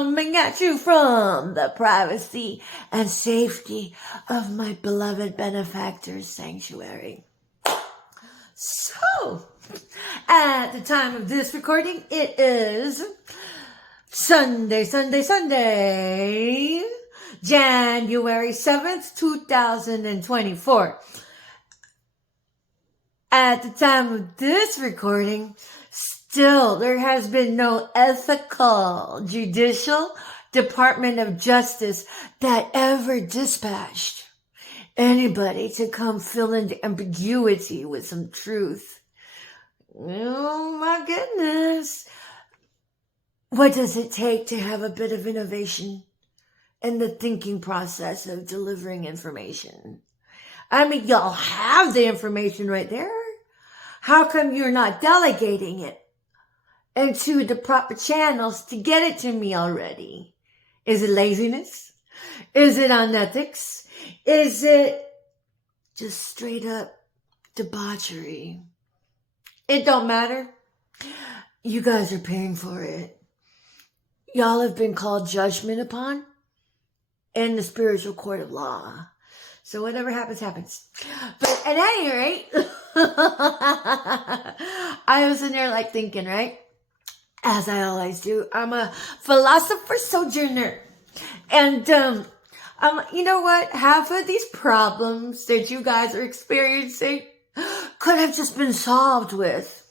coming at you from the privacy and safety of my beloved benefactor's sanctuary. So, at the time of this recording, it is Sunday, January 7th, 2024. At the time of this recording, still there has been no ethical judicial Department of Justice that ever dispatched anybody to come fill in the ambiguity with some truth. Oh my goodness. What does it take to have a bit of innovation in the thinking process of delivering information? I mean, y'all have the information right there. How come you're not delegating it into the proper channels to get it to me already? Is it laziness? Is it unethics? Is it just straight up debauchery? It don't matter. You guys are paying for it. Y'all have been called judgment upon in the spiritual court of law. So whatever happens, happens. But at any rate, I was in there like thinking, right? As I always do. I'm a philosopher sojourner. And, you know what? Half of these problems that you guys are experiencing could have just been solved with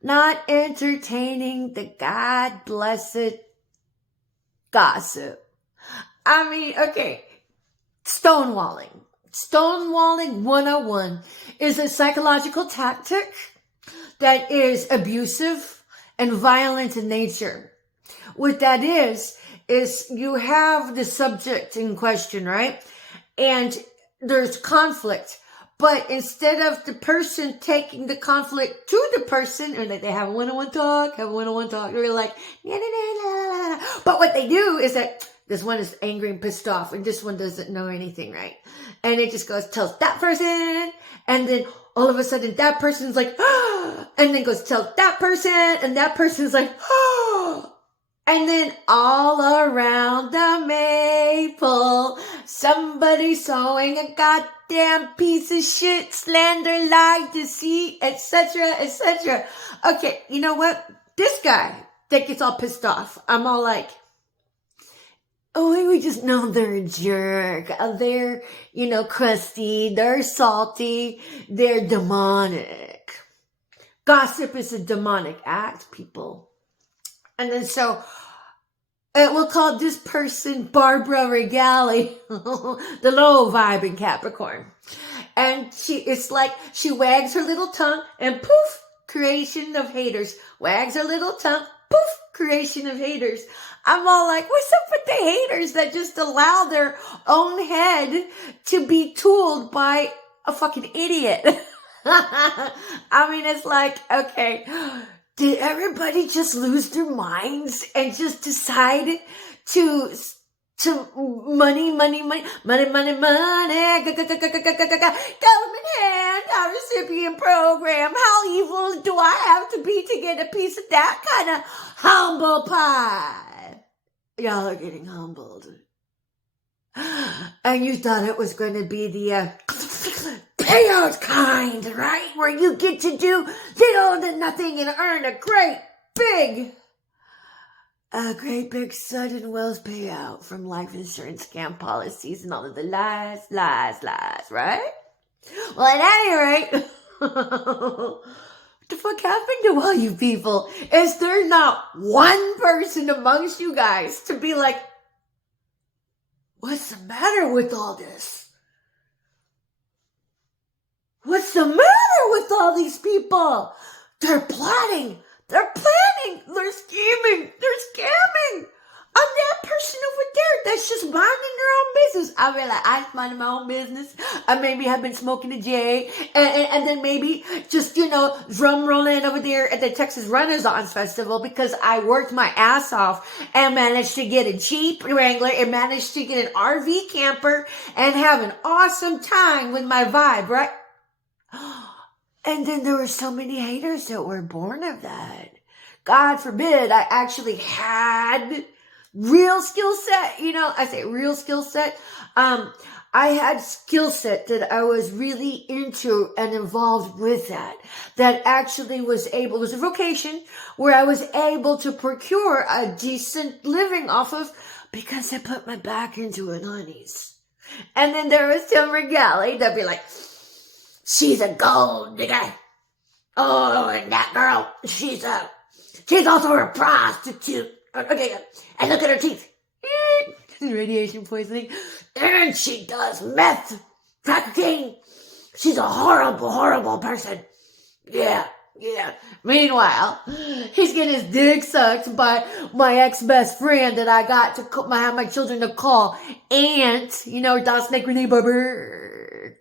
not entertaining the God blessed gossip. I mean, okay. Stonewalling 101 is a psychological tactic that is abusive and violent in nature. What that is you have the subject in question, right? And there's conflict. But instead of the person taking the conflict to the person, or like they have a one-on-one talk, they're like, nah, nah, nah, nah, nah. But what they do is that this one is angry and pissed off, and this one doesn't know anything, right? And it just tells that person, and then all of a sudden that person's like, ah, and then goes tells that person, and that person's like, ah. And then all around the maple, somebody sowing a goddamn piece of shit, slander, lie, deceit, etc., etc. Okay, you know what? This guy that gets all pissed off, I'm all like, oh, we just know they're a jerk. They're, crusty. They're salty. They're demonic. Gossip is a demonic act, people. And then so, we'll call this person Barbara Regali, the low vibe in Capricorn. And it's like she wags her little tongue and poof, creation of haters. Wags her little tongue, poof, creation of haters. I'm all like, what's up with the haters that just allow their own head to be tooled by a fucking idiot? I mean, it's like, okay, did everybody just lose their minds and just decide to money, government handout recipient program. How evil do I have to be to get a piece of that kind of humble pie? Y'all are getting humbled. And you thought it was going to be the payout kind, right? Where you get to do little to nothing and earn a great big sudden wealth payout from life insurance scam policies and all of the lies, right? Well, at any rate, what the fuck happened to all you people? Is there not one person amongst you guys to be like, what's the matter with all this? What's the matter with all these people? They're plotting. They're planning. They're scheming. They're scamming. I'm that person over there that's just minding their own business. I realize I just minding my own business. I maybe have been smoking a J. And then maybe just, drum rolling over there at the Texas Renaissance Festival because I worked my ass off and managed to get a Jeep Wrangler and managed to get an RV camper and have an awesome time with my vibe, right? And then there were so many haters that were born of that. God forbid, I actually had real skill set, you know, I say real skill set. I had skill set that I was really into and involved with that actually was a vocation where I was able to procure a decent living off of because I put my back into it, honeys. And then there was Tim Regali that'd be like, she's a gold digger. Oh, and that girl, she's also a prostitute. Okay, and look at her teeth. Radiation poisoning. And she does meth, crack cocaine. She's a horrible, horrible person. Yeah. Meanwhile, he's getting his dick sucked by my ex-best friend that I got to have my children to call Aunt. You know, Das Snake Renee Barber.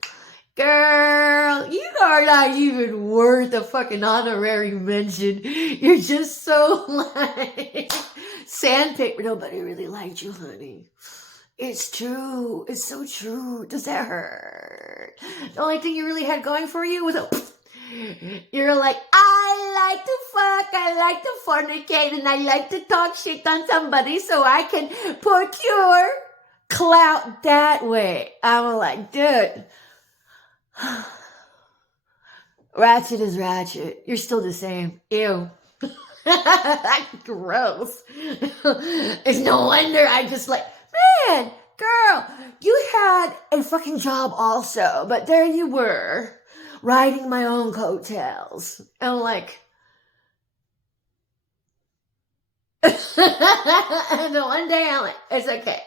Girl, you are not even worth a fucking honorary mention. You're just so like sandpaper. Nobody really liked you, honey. It's true. It's so true. Does that hurt? The only thing you really had going for you was you're like, I like to fuck, I like to fornicate, and I like to talk shit on somebody so I can procure clout that way. I'm like, dude. Ratchet is ratchet. You're still the same. Ew. Gross. It's no wonder I just like, man, girl, you had a fucking job also, but there you were, riding my own coattails. And I'm like, and then one day I'm like, it's okay.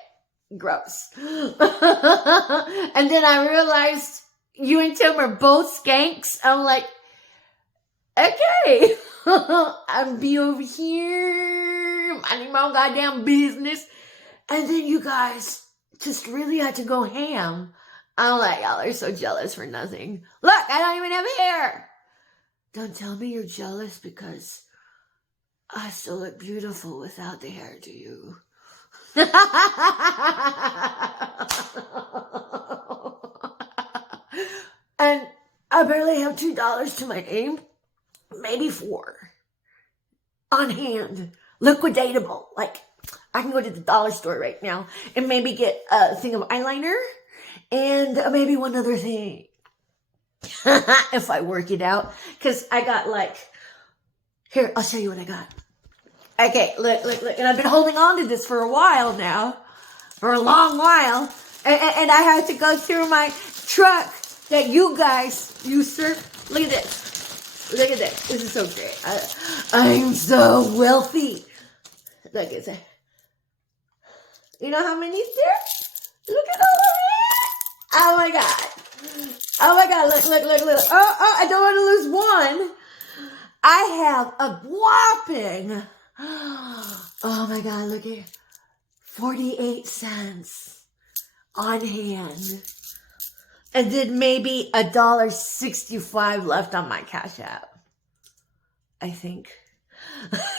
Gross. And then I realized you and Tim are both skanks. I'm like, okay. I'll be over here, minding my own goddamn business. And then you guys just really had to go ham. I'm like, y'all are so jealous for nothing. Look, I don't even have hair. Don't tell me you're jealous because I still look beautiful without the hair, do you? And I barely have $2 to my name. Maybe $4. On hand. Liquidatable. Like, I can go to the dollar store right now and maybe get a thing of eyeliner and maybe one other thing. If I work it out. Because I got like, here, I'll show you what I got. Okay, look. And I've been holding on to this for a while now. For a long while. And I had to go through my truck that you guys usurped. Look at this. Look at this. This is so great. I'm so wealthy. Look at that. You know how many's there? Look at all of it. Oh my God. Oh my God. Look. Oh, I don't want to lose one. I have a whopping, oh my God, look at 48 cents on hand. And then maybe $1.65 left on my Cash App. I think.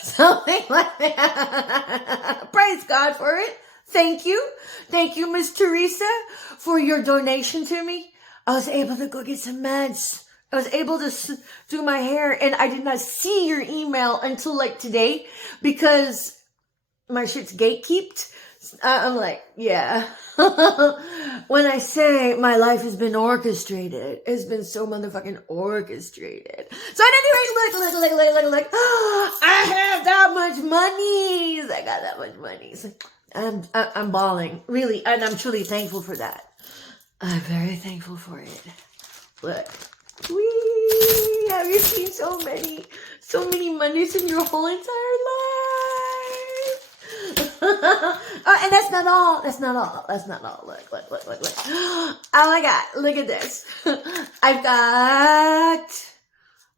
Something like that. Praise God for it. Thank you. Thank you, Miss Teresa, for your donation to me. I was able to go get some meds. I was able to do my hair, and I did not see your email until like today because my shit's gatekeeped. I'm like, yeah. When I say my life has been orchestrated, it's been so motherfucking orchestrated. So at any rate, look. I have that much money. I got that much money. So I'm bawling, really, and I'm truly thankful for that. I'm very thankful for it. Look. Wee! Have you seen so many monies in your whole entire life? And that's not all. Look. Oh my God, look at this. I've got $1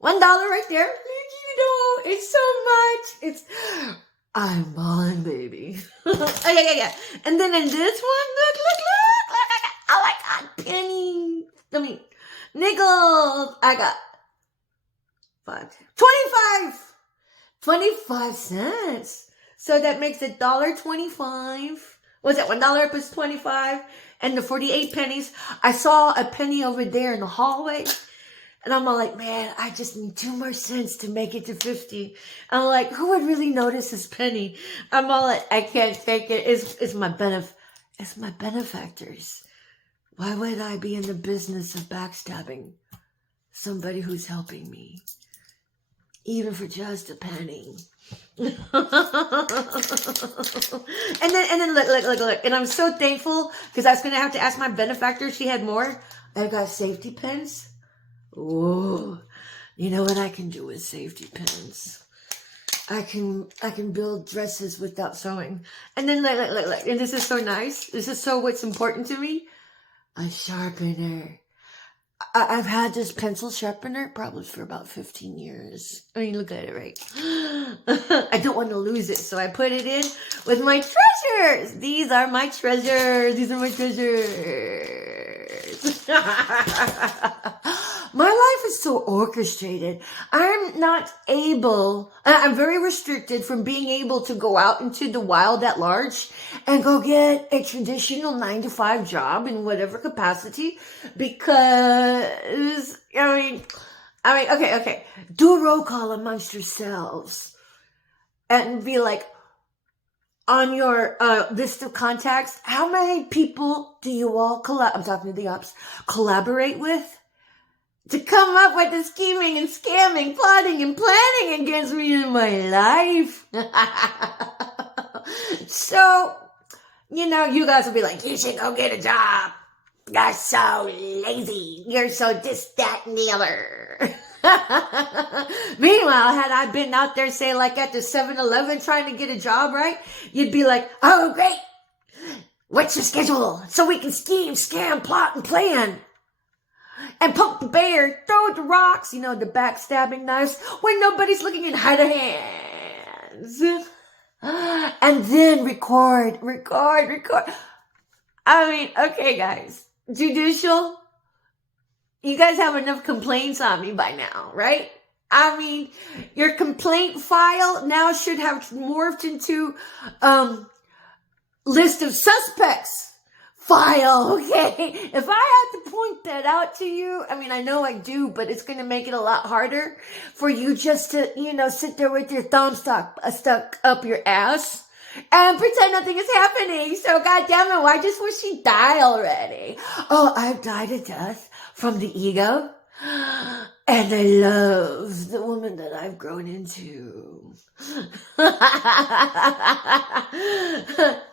right there. You know, it's so much. I'm balling, baby. Yeah. And then in this one, look. Oh my God, pennies. Nickels. I got 25 cents. So that makes $1.25. What's that? $1 plus 25 and the 48 pennies. I saw a penny over there in the hallway. And I'm all like, man, I just need 2 more cents to make it to 50. I'm like, who would really notice this penny? I'm all like, I can't take it. It's my benefactors. Why would I be in the business of backstabbing somebody who's helping me? Even for just a penny. and then look. And I'm so thankful because I was going to have to ask my benefactor if she had more. I've got safety pins. Ooh, you know what I can do with safety pins? I can build dresses without sewing. And then look, and this is so nice. This is so what's important to me. A sharpener. I've had this pencil sharpener probably for about 15 years. I mean, look at it, right? I don't want to lose it, so I put it in with my treasures. These are my treasures. My life is so orchestrated. I'm very restricted from being able to go out into the wild at large and go get a traditional 9-to-5 job in whatever capacity because, okay. Do a roll call amongst yourselves and be like, on your list of contacts, how many people do you all I'm talking to the ops, collaborate with? To come up with the scheming and scamming, plotting and planning against me in my life. So, you guys will be like, you should go get a job. You're so lazy. You're so this, that, and the other. Meanwhile, had I been out there, say, like at the 7-Eleven trying to get a job, right? You'd be like, oh, great. What's your schedule? So we can scheme, scam, plot, and plan. And poke the bear, throw the rocks, the backstabbing knives when nobody's looking and hide the hands. And then record. I mean, okay, guys. Judicial, you guys have enough complaints on me by now, right? I mean, your complaint file now should have morphed into list of suspects file, okay? If I had to point that out to you, I mean, I know I do, but it's going to make it a lot harder for you just to, sit there with your thumb stuck up your ass and pretend nothing is happening. So, goddammit, why just wish she died already? Oh, I've died a death from the ego. And I love the woman that I've grown into.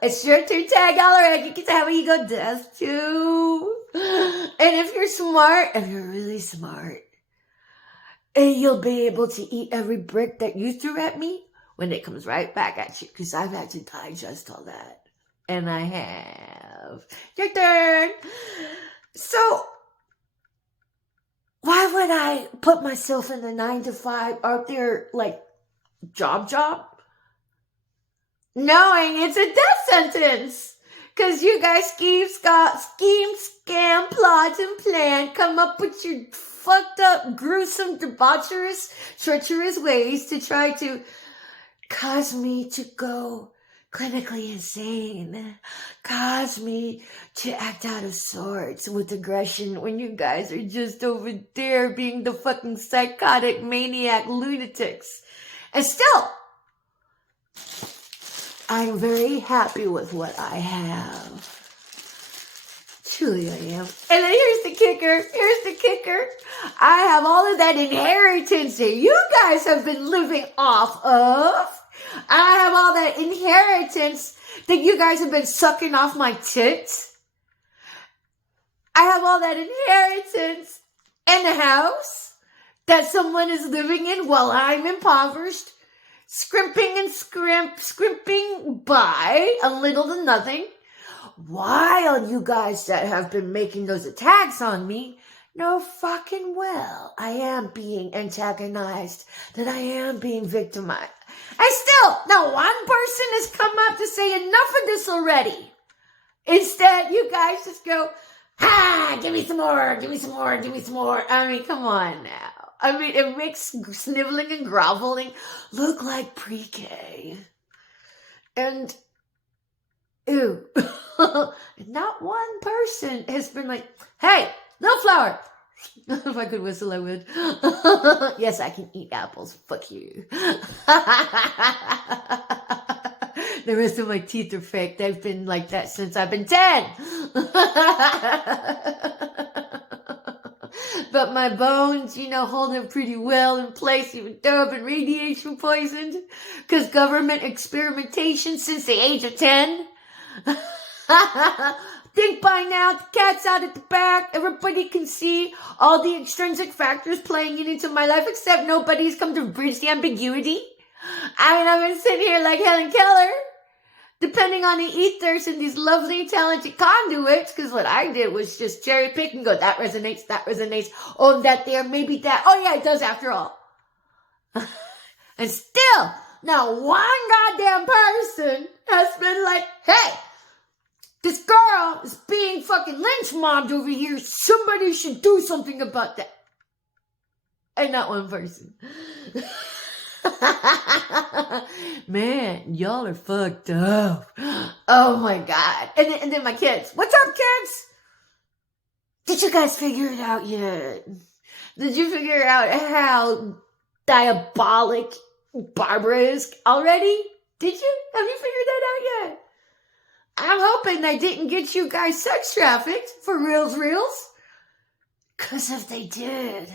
It's your turn tag, alright. You get to have an ego death too. And if you're really smart, and you'll be able to eat every brick that you threw at me when it comes right back at you. Because I've had to digest all that. And I have. Your turn. So, why would I put myself in the 9-to-5 out there, like, job? Knowing it's a death sentence. Because you guys scheme, scam, plot, and plan, come up with your fucked up, gruesome, debaucherous, treacherous ways to try to cause me to go clinically insane, cause me to act out of sorts with aggression when you guys are just over there being the fucking psychotic maniac lunatics. And still, I'm very happy with what I have. Truly I am. And then here's the kicker. I have all of that inheritance that you guys have been living off of. I have all that inheritance that you guys have been sucking off my tits. I have all that inheritance in the house that someone is living in while I'm impoverished, scrimping by a little to nothing, while you guys that have been making those attacks on me know fucking well I am being antagonized, that I am being victimized. And still, not one person has come up to say enough of this already. Instead, you guys just go, give me some more. I mean, come on now. I mean, it makes sniveling and groveling look like pre-K. And, ew, not one person has been like, hey, Little Flower, If I could whistle, I would. Yes, I can eat apples. Fuck you. The rest of my teeth are fake. They've been like that since I've been 10. But my bones, hold them pretty well in place, even though I've been radiation poisoned. Because government experimentation since the age of 10. Think by now, the cat's out at the back. Everybody can see all the extrinsic factors playing into my life, except nobody's come to bridge the ambiguity. I've been sitting here like Helen Keller, depending on the ethers and these lovely, talented conduits, because what I did was just cherry pick and go, that resonates, oh, that there, maybe that, oh yeah, it does after all. And still, not one goddamn person has been like, hey, this girl is being fucking lynch mobbed over here. Somebody should do something about that. And not one person. Man, y'all are fucked up. Oh my God. And then my kids. What's up, kids? Did you guys figure it out yet? Did you figure out how diabolic Barbara is already? Did you? Have you figured that out yet? I'm hoping they didn't get you guys sex trafficked for reals. Because if they did,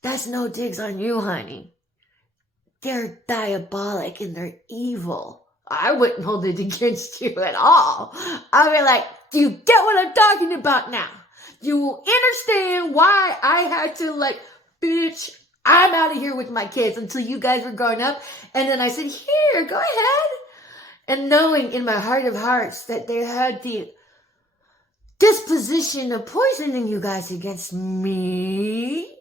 that's no digs on you, honey. They're diabolic and they're evil. I wouldn't hold it against you at all. I'd be like, do you get what I'm talking about now? Do you understand why I had to bitch, I'm out of here with my kids until you guys were growing up? And then I said, here, go ahead. And knowing in my heart of hearts that they had the disposition of poisoning you guys against me,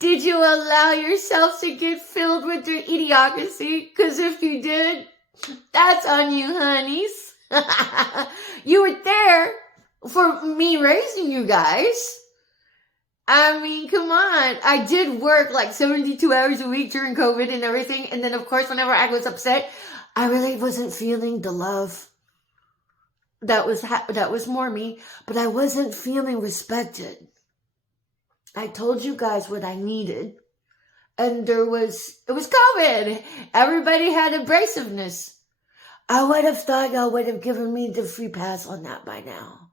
did you allow yourself to get filled with their idiocracy? Because if you did, that's on you, honeys. You were there for me raising you guys. I mean, come on. I did work 72 hours a week during COVID and everything. And then, of course, whenever I was upset, I really wasn't feeling the love. That was more me, but I wasn't feeling respected. I told you guys what I needed, and it was COVID. Everybody had abrasiveness. I would have thought y'all would have given me the free pass on that by now.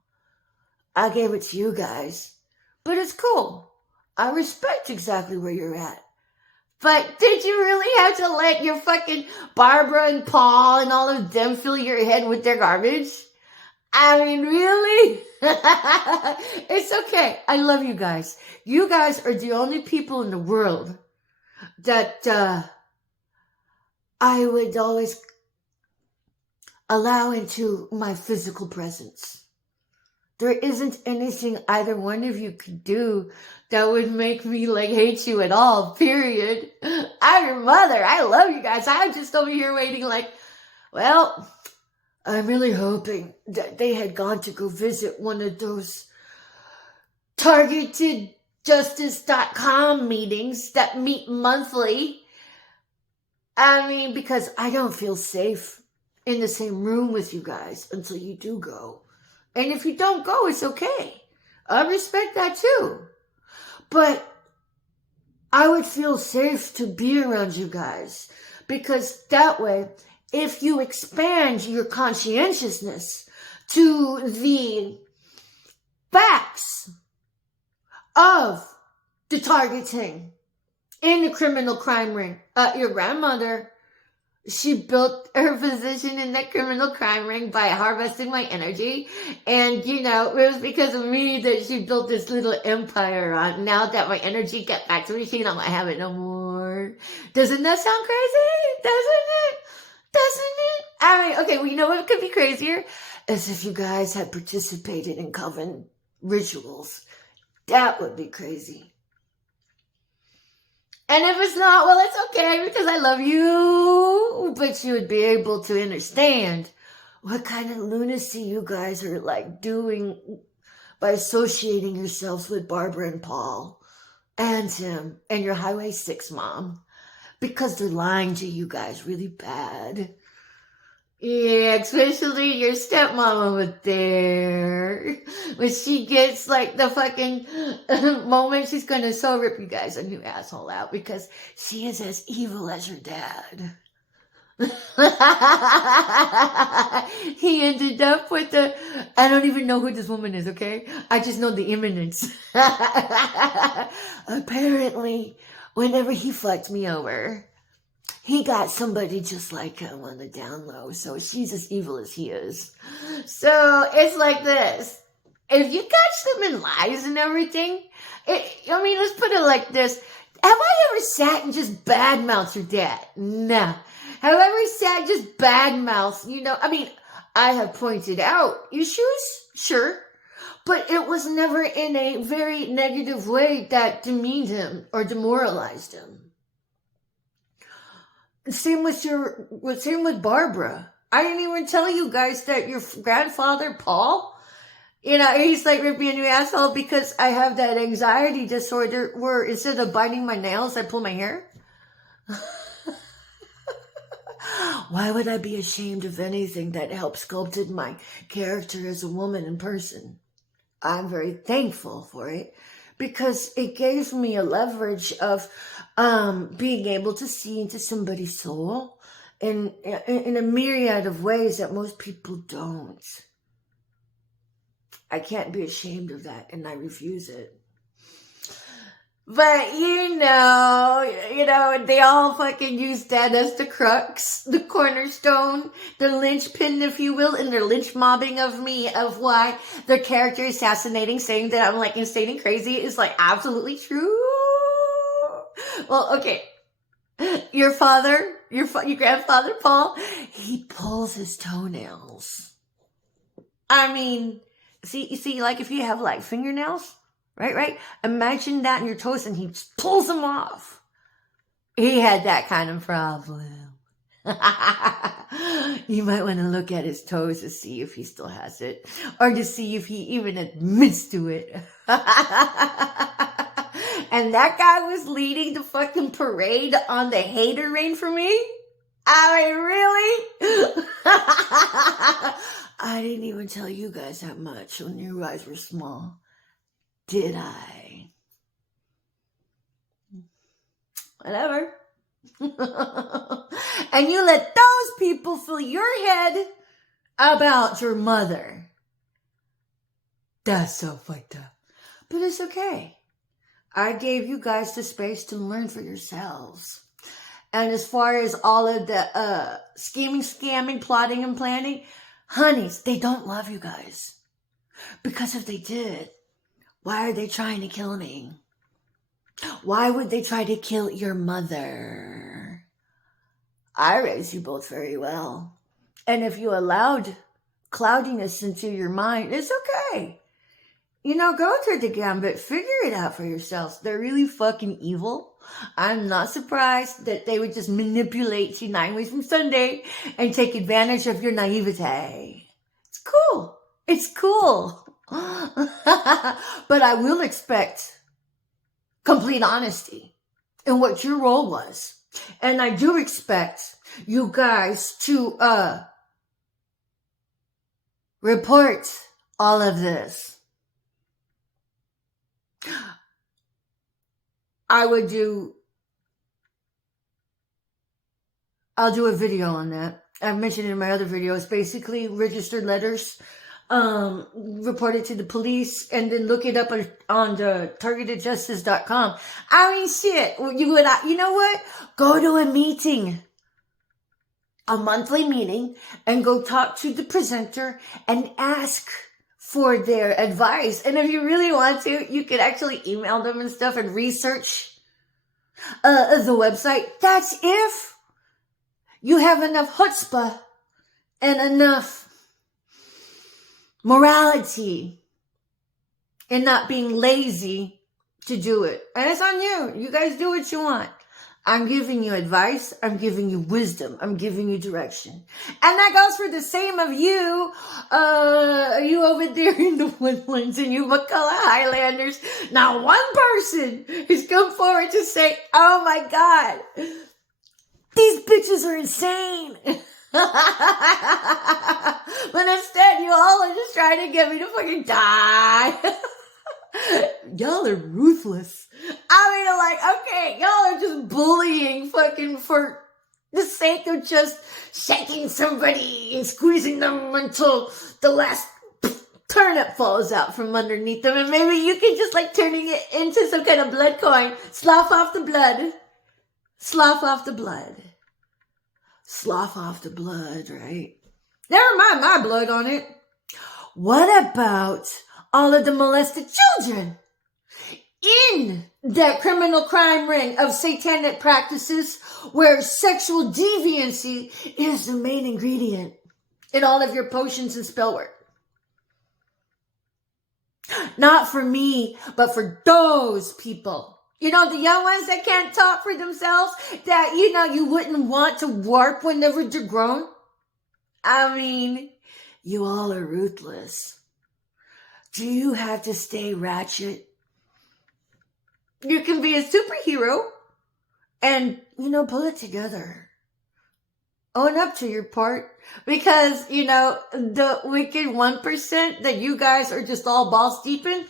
I gave it to you guys, but it's cool. I respect exactly where you're at. But did you really have to let your fucking Barbara and Paul and all of them fill your head with their garbage? I mean, really? It's okay. I love you guys. You guys are the only people in the world that I would always allow into my physical presence. There isn't anything either one of you could do that would make me hate you at all, period. I'm your mother. I love you guys. I'm just over here waiting well, I'm really hoping that they had gone to go visit one of those targeted justice.com meetings that meet monthly. I mean, because I don't feel safe in the same room with you guys until you do go. And if you don't go, it's okay. I respect that too. But I would feel safe to be around you guys, because that way, if you expand your conscientiousness to the facts of the targeting in the criminal crime ring, your grandmother, she built her position in that criminal crime ring by harvesting my energy. And, it was because of me that she built this little empire on. Now that my energy got back to me, she don't have it no more. Doesn't that sound crazy? Doesn't it? I mean, okay, well, you know what could be crazier? As if you guys had participated in coven rituals. That would be crazy. And if it's not, well, it's okay, because I love you. But you would be able to understand what kind of lunacy you guys are doing by associating yourselves with Barbara and Paul and Tim and your Highway 6 mom. Because they're lying to you guys really bad. Yeah, especially your stepmom over there. When she gets like the fucking moment, she's gonna so rip you guys a new asshole out because she is as evil as your dad. He ended up with I don't even know who this woman is, okay? I just know the imminence. Apparently, whenever he fucked me over, he got somebody just like him on the down low, so she's as evil as he is. So it's like this. If you catch them in lies and everything, let's put it like this. Have I ever sat and just badmouthed your dad? No. Have I ever sat and just badmouthed, I have pointed out issues, sure, but it was never in a very negative way that demeaned him or demoralized him. Same with Barbara. I didn't even tell you guys that your grandfather, Paul, he's like ripping a new asshole because I have that anxiety disorder where instead of biting my nails, I pull my hair. Why would I be ashamed of anything that helped sculpted my character as a woman in person? I'm very thankful for it because it gave me a leverage of being able to see into somebody's soul in a myriad of ways that most people don't. I can't be ashamed of that, and I refuse it. But they all fucking use that as the crux, the cornerstone, the linchpin, if you will, in their lynch mobbing of me, of why their character assassinating, saying that I'm like insane and crazy is like absolutely true. Well, okay. Your grandfather, Paul, he pulls his toenails. See, like if you have like fingernails, right? Imagine that in your toes and he just pulls them off. He had that kind of problem. You might want to look at his toes to see if he still has it or to see if he even admits to it. And that guy was leading the fucking parade on the hater reign for me? Really? I didn't even tell you guys that much when you guys were small. Did I? Whatever. And you let those people fill your head about your mother. That's so fucked up. But it's okay. I gave you guys the space to learn for yourselves. And as far as all of the scheming, scamming, plotting, and planning, honeys, they don't love you guys. Because if they did, why are they trying to kill me? Why would they try to kill your mother? I raised you both very well. And if you allowed cloudiness into your mind, it's okay. Go through the gambit. Figure it out for yourselves. They're really fucking evil. I'm not surprised that they would just manipulate you 9 ways from Sunday and take advantage of your naivete. It's cool. But I will expect complete honesty in what your role was. And I do expect you guys to report all of this. I'll do a video on that. I've mentioned it in my other videos. Basically, registered letters, report it to the police, and then look it up on the targetedjustice.com. Shit. You know what? Go to a meeting, a monthly meeting, and go talk to the presenter and ask for their advice. And if you really want to, you could actually email them and stuff and research the website. That's if you have enough chutzpah and enough morality and not being lazy to do it. And it's on you. You guys do what you want. I'm giving you advice. I'm giving you wisdom. I'm giving you direction. And that goes for the same of you. You over there in the woodlands and you McCullough Highlanders. Now one person has come forward to say, oh my God, these bitches are insane. trying to get me to fucking die. Y'all are ruthless. I mean, I'm like, okay, y'all are just bullying fucking for the sake of just shaking somebody and squeezing them until the last turnip falls out from underneath them, and maybe you can just like turning it into some kind of blood coin. Slough off the blood. Slough off the blood. Slough off the blood, right? Never mind my blood on it. What about all of the molested children in that criminal crime ring of satanic practices where sexual deviancy is the main ingredient in all of your potions and spell work? Not for me, but for those people. You know, the young ones that can't talk for themselves, that, you know, you wouldn't want to warp whenever they're grown. I mean, you all are ruthless. Do you have to stay ratchet? You can be a superhero and, you know, pull it together. Own up to your part. Because, you know, the wicked 1% that you guys are just all balls deep in,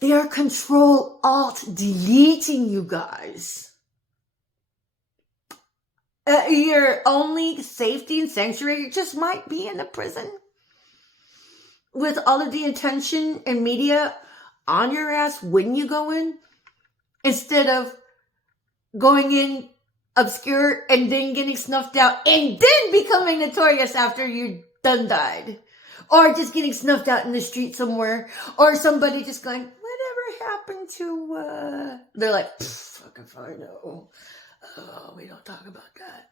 they are Control-Alt-deleting you guys. Your only safety and sanctuary just might be in a prison. With all of the attention and media on your ass when you go in. Instead of going in obscure and then getting snuffed out and then becoming notorious after you done died. Or just getting snuffed out in the street somewhere. Or somebody just going, whatever happened to, they're like, fuck if I know. Oh, we don't talk about that.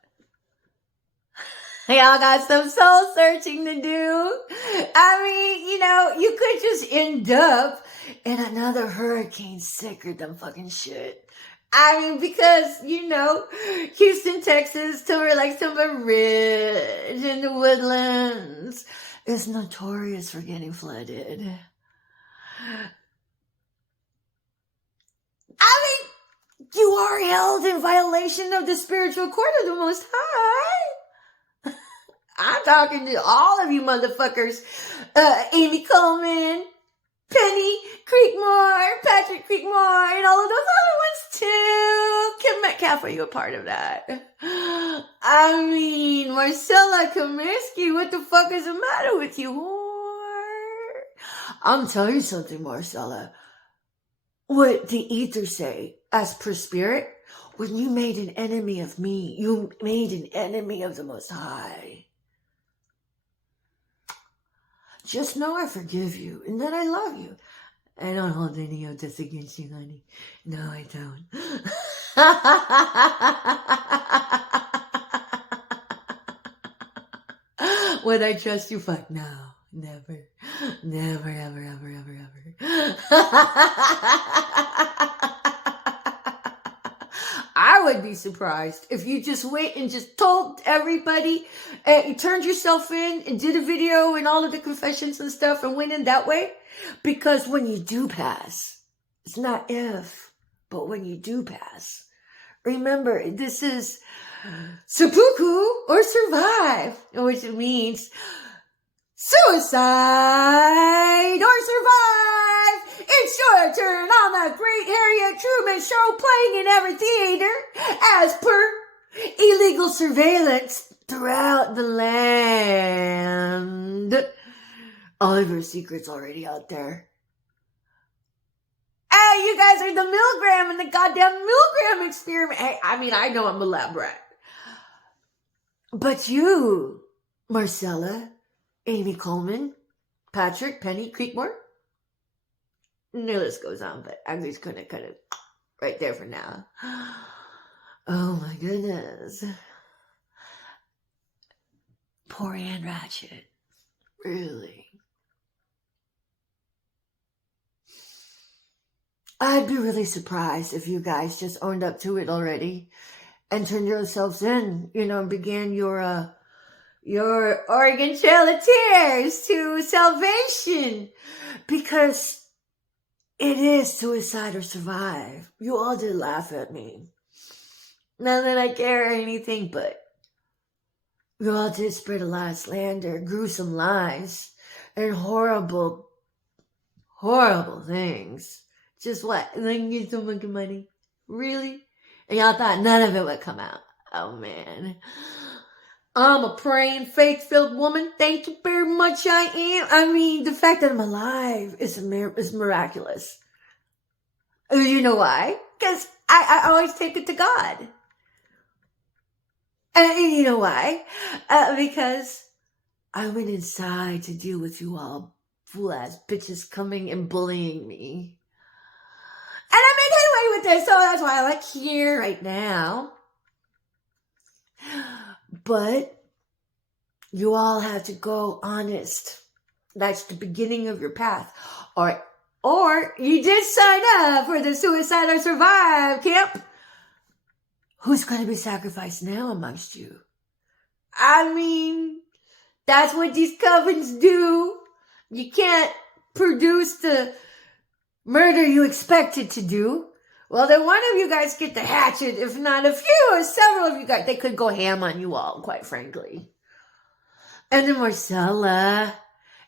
Y'all got some soul searching to do. I mean, you know, you could just end up in another hurricane sicker than fucking shit. I mean, because, you know, Houston, Texas, Timber Ridge, and the Woodlands is notorious for getting flooded. I mean, you are held in violation of the spiritual court of the Most High. I'm talking to all of you motherfuckers. Amy Coleman, Penny Creekmore, Patrick Creekmore, and all of those other ones too. Kim Metcalf, are you a part of that? I mean, Marcella Kaminsky, what the fuck is the matter with you, whore? I'm telling you something, Marcella. What the ether say, as per spirit, when you made an enemy of me, you made an enemy of the Most High. Just know I forgive you and that I love you. I don't hold any of this against you, honey. No, I don't. Would I trust you? Fuck no. Never. Never, ever, ever, ever, ever. I would be surprised if you just went and just told everybody, you turned yourself in and did a video and all of the confessions and stuff and went in that way. Because when you do pass, it's not if, but when you do pass, remember, this is seppuku or survive, which means suicide or survive. It's your turn on the Great Harriet Truman Show, playing in every theater as per illegal surveillance throughout the land. All of your secrets already out there. Hey, you guys are the Milgram and the goddamn Milgram experiment. Hey, I mean, I know I'm a lab rat. But you, Marcella, Amy Coleman, Patrick, Penny, Creekmore. The list goes on, but I'm just gonna cut it right there for now. Oh my goodness. Poor Ann Ratchet. Really. I'd be really surprised if you guys just owned up to it already and turned yourselves in, you know, and began your Oregon Trail of Tears to salvation. Because it is suicide or survive. You all did laugh at me. Not that I care or anything, but you all did spread a lot of slander, gruesome lies, and horrible, horrible things. Just what? They can get so much money. Really? And y'all thought none of it would come out. Oh, man. I'm a praying, faith-filled woman. Thank you very much, I am. I mean, the fact that I'm alive is miraculous. You know why? Because I always take it to God. And you know why? Because I went inside to deal with you all fool-ass bitches coming and bullying me. And I made headway with this, so that's why I'm here right now. But you all have to go honest. That's the beginning of your path. Or you did sign up for the Suicide or Survive camp. Who's going to be sacrificed now amongst you? I mean, that's what these covens do. You can't produce the murder you expected to do. Well, then one of you guys get the hatchet, if not a few or several of you guys. They could go ham on you all, quite frankly. And then Marcella,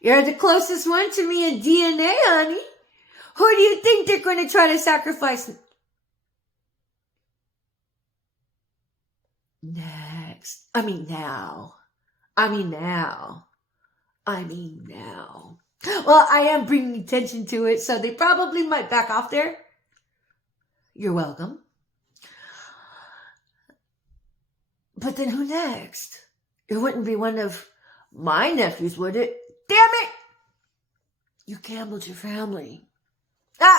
you're the closest one to me in DNA, honey. Who do you think they're going to try to sacrifice next? I mean now. Well, I am bringing attention to it, so they probably might back off there. You're welcome. But then who next? It wouldn't be one of my nephews, would it? Damn it! You gambled your family.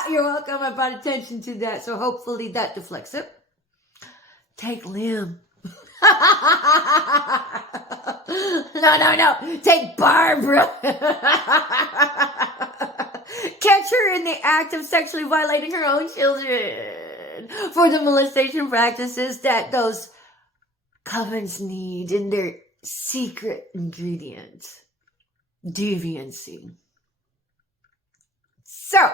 You're welcome. I brought attention to that, so hopefully that deflects it. Take Liam. No. Take Barbara. Catch her in the act of sexually violating her own children for the molestation practices that those covens need in their secret ingredient, deviancy. So,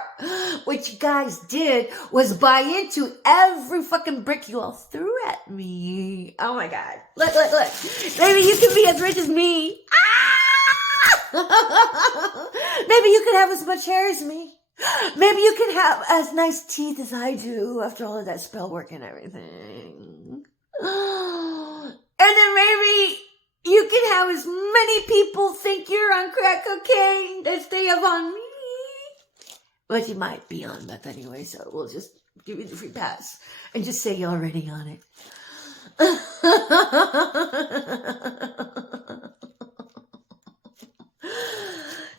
what you guys did was buy into every fucking brick you all threw at me. Oh my God. Look. Maybe you can be as rich as me. Maybe you could have as much hair as me. Maybe you can have as nice teeth as I do after all of that spell work and everything. And then maybe you can have as many people think you're on crack cocaine as they have on me. But you might be on meth anyway, so we'll just give you the free pass and just say you're already on it.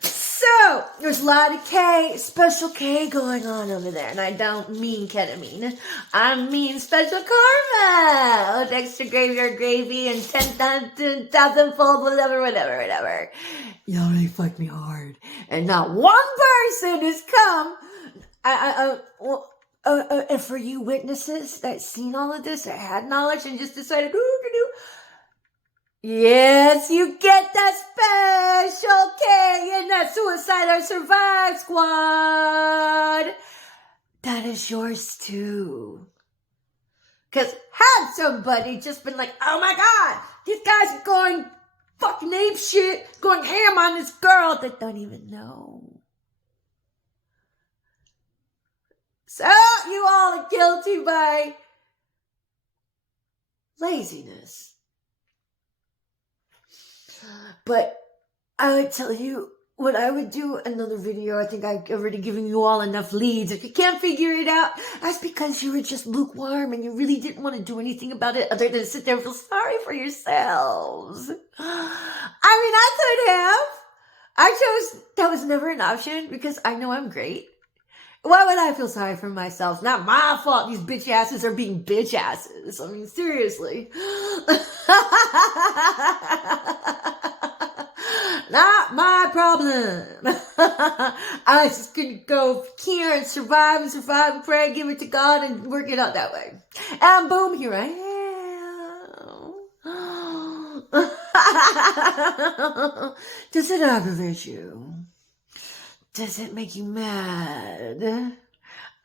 So, there's a lot of K, special K going on over there. And I don't mean ketamine. I mean special karma with extra graveyard gravy and 10,000 fold, whatever. Y'all really fucked me hard. And not one person has come. And for you witnesses that seen all of this, that had knowledge and just decided, yes, you get that special K in that Suicide or Survive squad. That is yours too. Because had somebody just been like, oh my God, these guys are going fucking ape shit, going ham on this girl that don't even know. So you all are guilty by laziness. But I would tell you what I would do another video. I think I've already given you all enough leads. If you can't figure it out, that's because you were just lukewarm and you really didn't want to do anything about it other than sit there and feel sorry for yourselves. I mean, I could have. I chose, that was never an option because I know I'm great. Why would I feel sorry for myself? It's not my fault these bitch asses are being bitch asses. I mean, seriously. Not my problem. I was just gonna go here and survive and pray, give it to God and work it out that way. And boom, here I am. Does it aggravate you? Does it make you mad?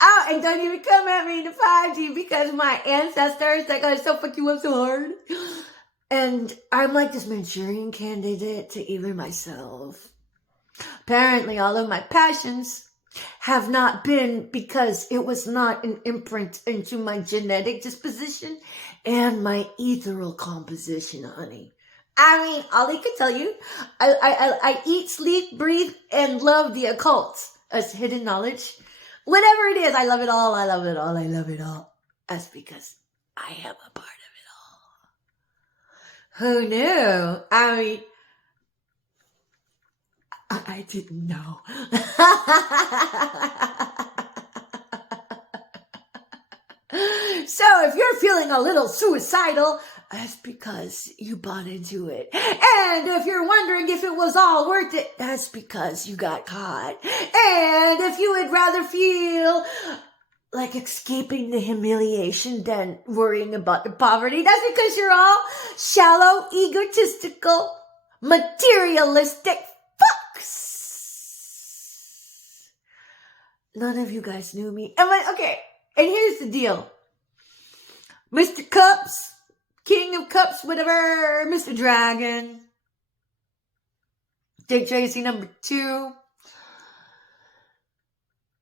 Oh, and don't even come at me in the 5G because my ancestors, they're gonna so fuck you up so hard. And I'm like this Manchurian candidate to even myself. Apparently, all of my passions have not been because it was not an imprint into my genetic disposition and my ethereal composition, honey. I mean, all I can tell you, I eat, sleep, breathe, and love the occult as hidden knowledge. Whatever it is, I love it all. I love it all. I love it all. That's because I am a part of it all. Who knew? I mean, I didn't know. So if you're feeling a little suicidal, that's because you bought into it. And if you're wondering if it was all worth it, that's because you got caught. And if you would rather feel like escaping the humiliation than worrying about the poverty, that's because you're all shallow, egotistical, materialistic fucks. None of you guys knew me. Okay, and here's the deal. Mr. Cups, King of Cups, whatever, Mr. Dragon, Dick Tracy #2.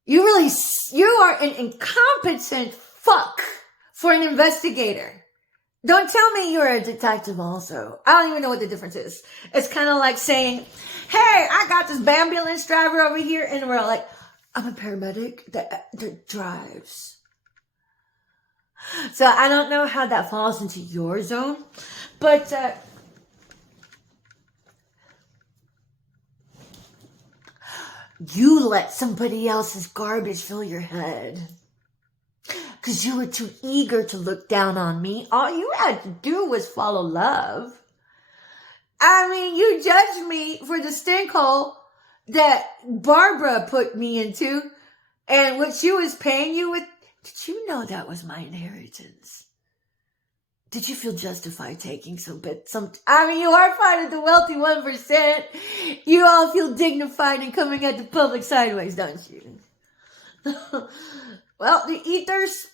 You are an incompetent fuck for an investigator. Don't tell me you're a detective also. I don't even know what the difference is. It's kind of like saying, hey, I got this ambulance driver over here, and we're all like, I'm a paramedic that drives. So I don't know how that falls into your zone, but you let somebody else's garbage fill your head because you were too eager to look down on me. All you had to do was follow love. I mean, you judged me for the stink hole that Barbara put me into and what she was paying you with. Did you know that was my inheritance? Did you feel justified taking I mean, you are part of the wealthy 1%. You all feel dignified in coming at the public sideways, don't you? Well, the ethers,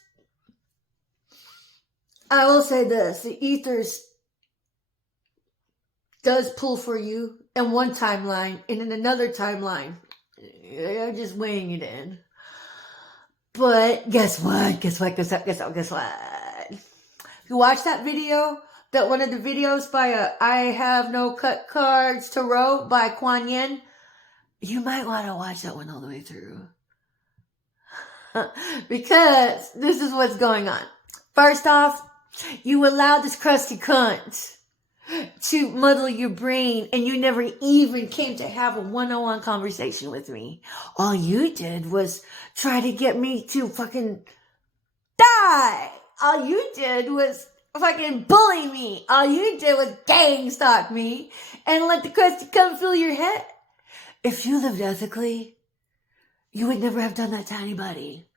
I will say this, the ethers does pull for you in one timeline, and in another timeline, you're just weighing it in. But guess what? Guess what? You watch that video, that one of the videos by I Have No Cut Cards Tarot by Kuan Yin, you might want to watch that one all the way through. Because this is what's going on. First off, you allowed this crusty cunt to muddle your brain, and you never even came to have a one-on-one conversation with me. All you did was try to get me to fucking die. All you did was fucking bully me. All you did was gang stalk me and let the crusty come fill your head. If you lived ethically, you would never have done that to anybody.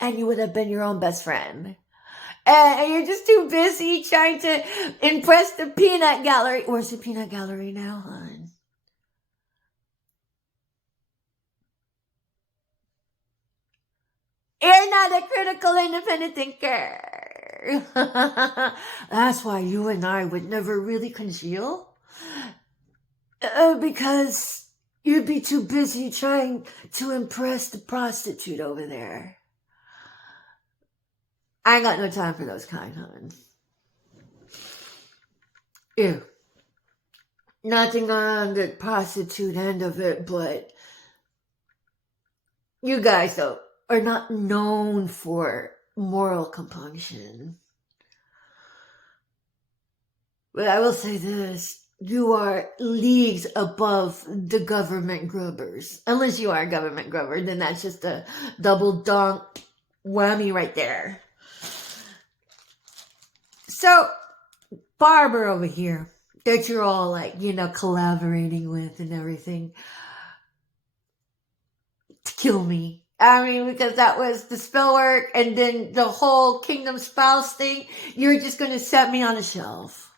And you would have been your own best friend. And you're just too busy trying to impress the peanut gallery. Where's the peanut gallery now, hon? You're not a critical independent thinker. That's why you and I would never really congeal. Because you'd be too busy trying to impress the prostitute over there. I ain't got no time for those kind, hon. Ew. Nothing on the prostitute end of it, but you guys, though, are not known for moral compunction. But I will say this. You are leagues above the government grubbers. Unless you are a government grubber, then that's just a double donk whammy right there. So, Barbara over here, that you're all like, collaborating with and everything, to kill me. I mean, because that was the spell work and then the whole kingdom spouse thing. You're just going to set me on a shelf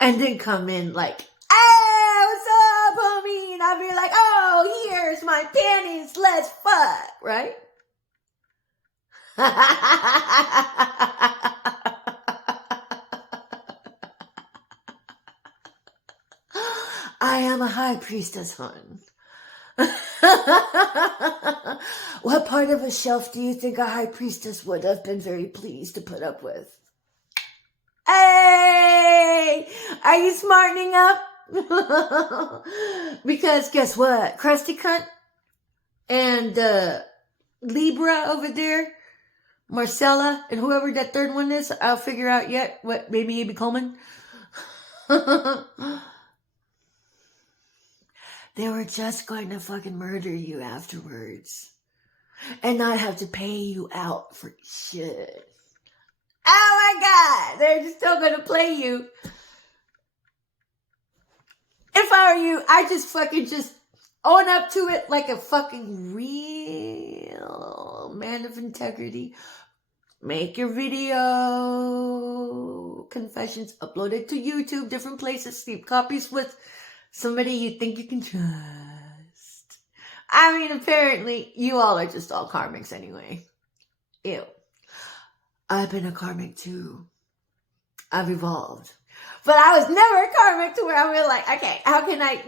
and then come in like, hey, what's up, homie? And I'll be like, oh, here's my panties. Let's fuck, right? I am a high priestess, hon. What part of a shelf do you think a high priestess would have been very pleased to put up with? Hey! Are you smartening up? Because guess what? Krusty Cunt and Libra over there, Marcella, and whoever that third one is, I'll figure out yet. What, maybe Amy Coleman? They were just going to fucking murder you afterwards. And not have to pay you out for shit. Oh my God! They're just still gonna play you. If I were you, I just fucking just own up to it like a fucking real man of integrity. Make your video confessions, upload it to YouTube, different places, sleep copies with somebody you think you can trust. I mean, apparently, you all are just all karmics anyway. Ew. I've been a karmic too. I've evolved. But I was never a karmic to where I was like, okay, how can I,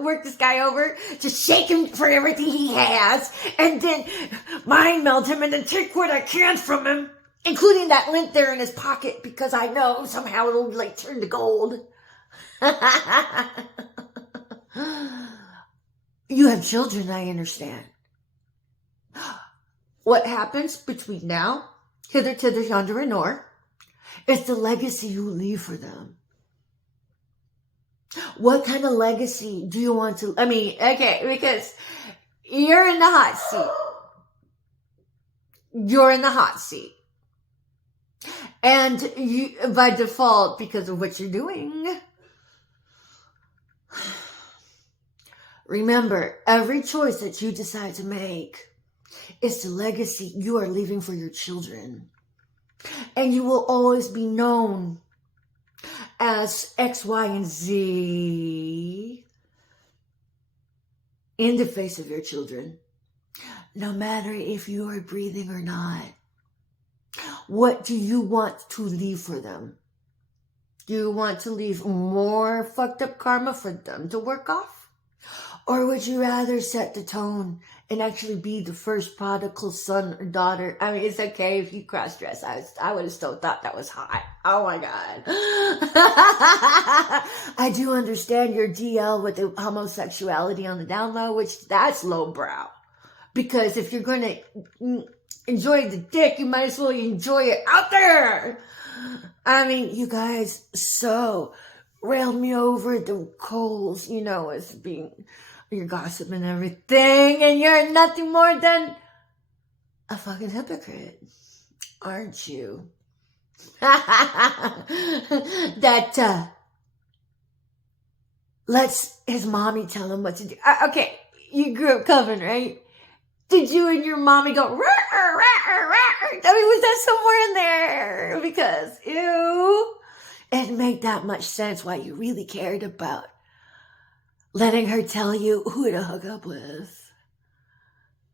work this guy over? Just shake him for everything he has, and then mind meld him, and then take what I can from him, including that lint there in his pocket, because I know somehow it'll turn to gold. You have children, I understand. What happens between now, hither, thither, yonder, and nor, is the legacy you leave for them. What kind of legacy do you want to... because you're in the hot seat. You're in the hot seat. And you, by default, because of what you're doing... Remember, every choice that you decide to make is the legacy you are leaving for your children. And you will always be known as X, Y, and Z in the face of your children. No matter if you are breathing or not. What do you want to leave for them? Do you want to leave more fucked up karma for them to work off? Or would you rather set the tone and actually be the first prodigal son or daughter? I mean, it's okay if you cross-dress. I would have still thought that was hot. Oh my God. I do understand your DL with the homosexuality on the down low, which that's lowbrow. Because if you're going to enjoy the dick, you might as well enjoy it out there. I mean, you guys so railed me over the coals, as being... You're gossiping and everything, and you're nothing more than a fucking hypocrite, aren't you? Lets his mommy tell him what to do. Okay, you grew up Coven, right? Did you and your mommy go, rah, rah, rah, rah? I mean, was that somewhere in there? Because, ew, it made that much sense why you really cared about letting her tell you who to hook up with.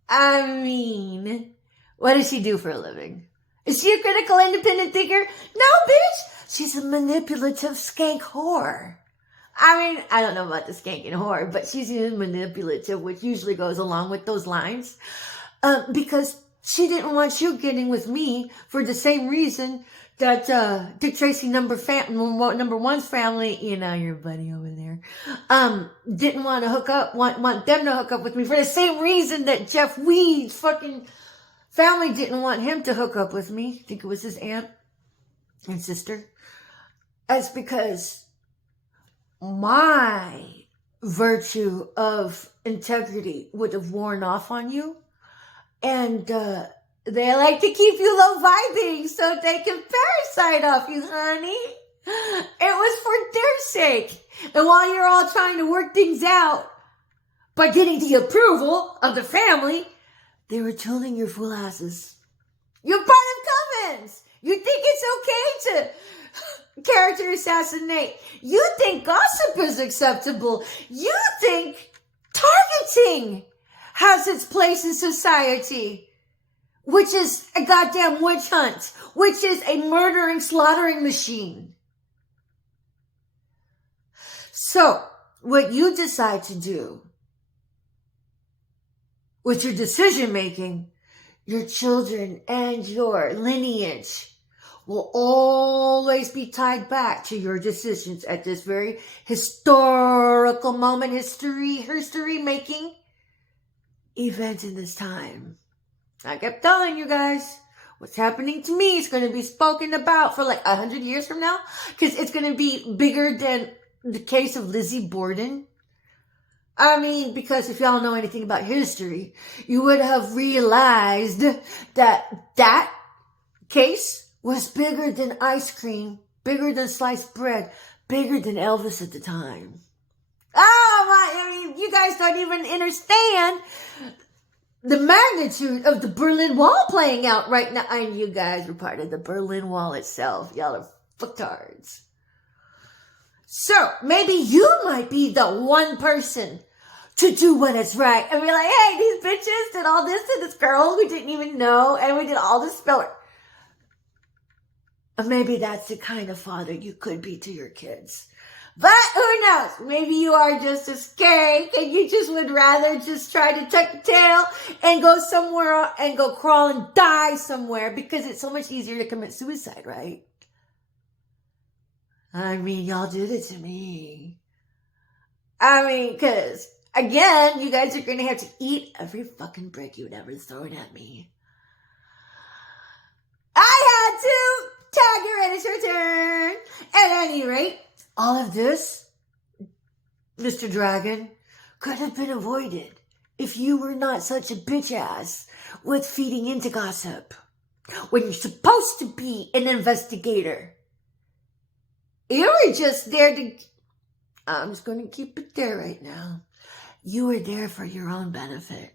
I mean, what does she do for a living? Is she a critical, independent thinker? No, bitch. She's a manipulative skank whore. I mean, I don't know about the skank and whore, but she's manipulative, which usually goes along with those lines. Because she didn't want you getting with me for the same reason that Dick Tracy number one's family, your buddy over there, didn't want to hook up, want them to hook up with me for the same reason that Jeff Weed's fucking family didn't want him to hook up with me. I think it was his aunt and sister. That's because my virtue of integrity would have worn off on you, and they like to keep you low vibing so they can parasite off you, honey. It was for their sake. And while you're all trying to work things out by getting the approval of the family, they were telling your fool asses. You're part of covens. You think it's okay to character assassinate. You think gossip is acceptable. You think targeting has its place in society, which is a goddamn witch hunt, which is a murdering, slaughtering machine. So, what you decide to do with your decision making, your children and your lineage will always be tied back to your decisions at this very historical moment, history making event in this time. I kept telling you guys, what's happening to me is going to be spoken about for like 100 years from now, because it's going to be bigger than the case of Lizzie Borden. I mean, because if y'all know anything about history, you would have realized that case was bigger than ice cream, bigger than sliced bread, bigger than Elvis at the time. I mean, you guys don't even understand the magnitude of the Berlin Wall playing out right now. And you guys were part of the Berlin Wall itself. Y'all are fucktards. So, maybe you might be the one person to do what is right. And be like, hey, these bitches did all this to this girl who didn't even know, and we did all this spelling. And maybe that's the kind of father you could be to your kids. But who knows? Maybe you are just as scary and you just would rather just try to tuck your tail and go somewhere and go crawl and die somewhere, because it's so much easier to commit suicide, right? I mean, y'all did it to me. I mean, because, again, you guys are going to have to eat every fucking brick you've ever thrown at me. I had to tag your and it's your turn. At any rate, all of this, Mr. Dragon, could have been avoided if you were not such a bitch ass with feeding into gossip when you're supposed to be an investigator. You were just there to... I'm just going to keep it there right now. You were there for your own benefit,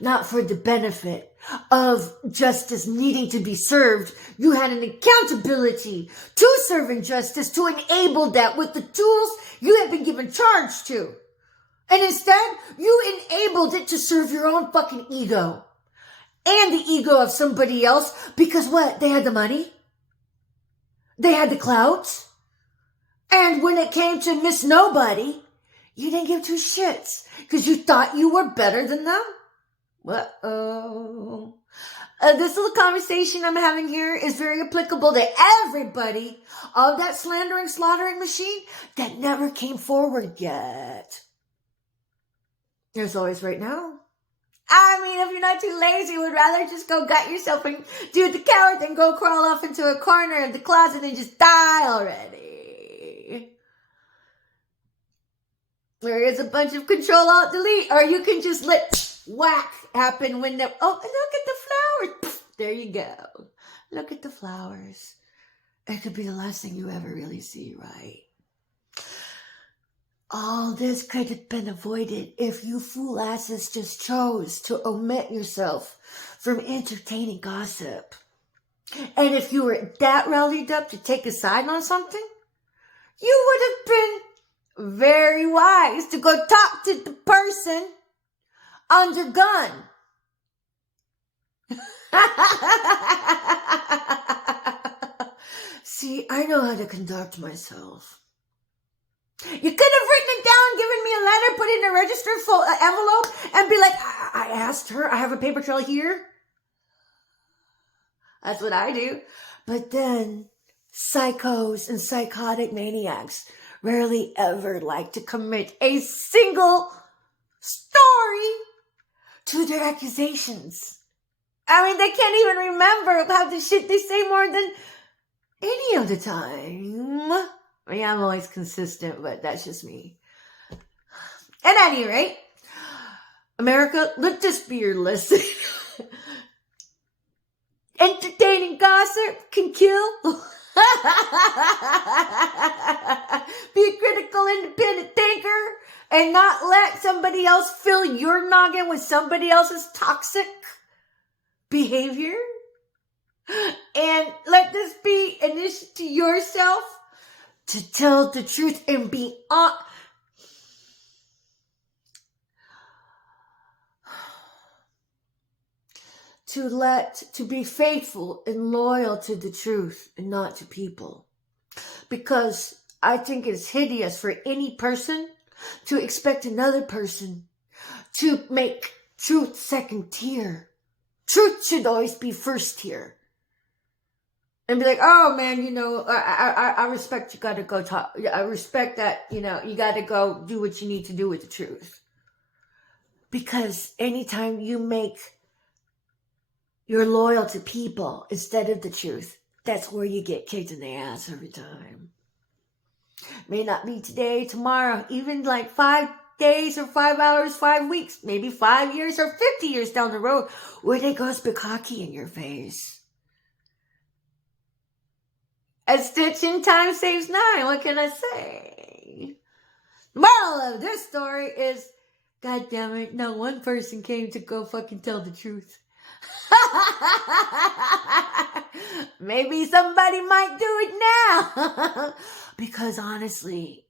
not for the benefit of justice needing to be served. You had an accountability to serving justice to enable that with the tools you had been given charge to. And instead, you enabled it to serve your own fucking ego and the ego of somebody else, because what? They had the money. They had the clout. And when it came to Miss Nobody, you didn't give two shits because you thought you were better than them. Uh-oh. This little conversation I'm having here is very applicable to everybody of that slandering, slaughtering machine that never came forward yet. There's always right now. I mean, if you're not too lazy, would rather just go gut yourself and do the coward than go crawl off into a corner of the closet and just die already. There is a bunch of Control-Alt-Delete, or you can just let whack happen when the... Oh, look at the flowers. There you go. Look at the flowers. It could be the last thing you ever really see, right? All this could have been avoided if you fool asses just chose to omit yourself from entertaining gossip. And if you were that rallied up to take a side on something, you would have been very wise to go talk to the person under gun. See, I know how to conduct myself. You could have written it down, given me a letter, put it in a registered envelope, and be like, I asked her, I have a paper trail here. That's what I do. But then, psychos and psychotic maniacs rarely ever like to commit a single story to their accusations. I mean, they can't even remember half the shit they say more than any of the time. I mean, I'm always consistent, but that's just me. At any rate, America, let this be your lesson. Entertaining gossip can kill. Be a critical, independent thinker and not let somebody else fill your noggin with somebody else's toxic behavior. And let this be an issue to yourself to tell the truth and be on. To be faithful and loyal to the truth and not to people. Because I think it's hideous for any person to expect another person to make Truth second tier. Truth should always be first tier. And be like, oh man, I respect you gotta go talk. I respect that, you gotta go do what you need to do with the truth. Because anytime you're loyal to people instead of the truth, that's where you get kicked in the ass every time. May not be today, tomorrow, even like 5 days or 5 hours, 5 weeks, maybe 5 years or 50 years down the road, where they go spit cocky in your face. A stitch in time saves 9. What can I say? The moral of this story is, God damn it, not one person came to go fucking tell the truth. Maybe somebody might do it now. Because honestly,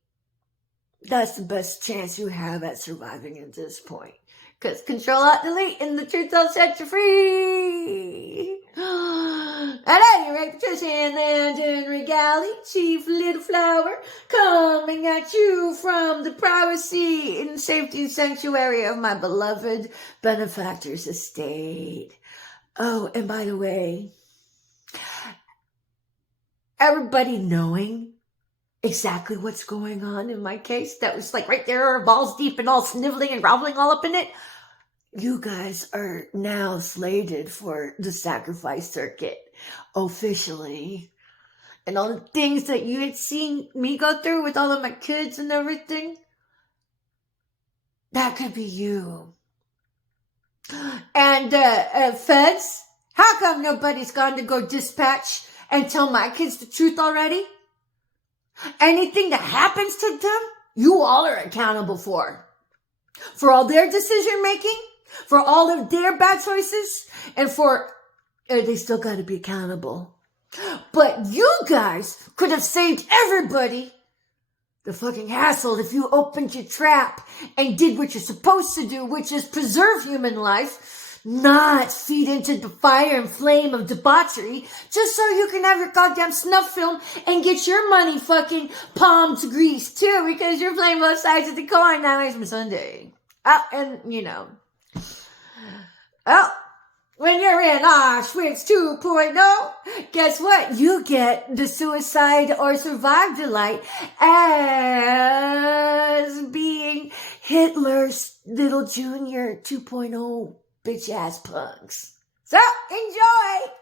that's the best chance you have at surviving at this point. Because Control-Alt-Delete and the truth will set you free. At any rate, Patricia Ann Landon Regali, Chief Little Flower, coming at you from the privacy and safety sanctuary of my beloved benefactor's estate. Oh, and by the way, everybody knowing exactly what's going on in my case, that was like right there, balls deep and all sniveling and groveling all up in it. You guys are now slated for the sacrifice circuit, officially. And all the things that you had seen me go through with all of my kids and everything, that could be you. And feds, how come nobody's gone to go dispatch and tell my kids the truth already? Anything that happens to them, you all are accountable for. For all their decision making, for all of their bad choices, and for, they still gotta be accountable. But you guys could have saved everybody the fucking hassle if you opened your trap and did what you're supposed to do, which is preserve human life, not feed into the fire and flame of debauchery, just so you can have your goddamn snuff film and get your money fucking palms greased too, because you're playing both sides of the coin. That makes me Sunday. And when you're in Auschwitz 2.0, guess what? You get the suicide or survive delight as being Hitler's little junior 2.0 bitch ass punks. So enjoy!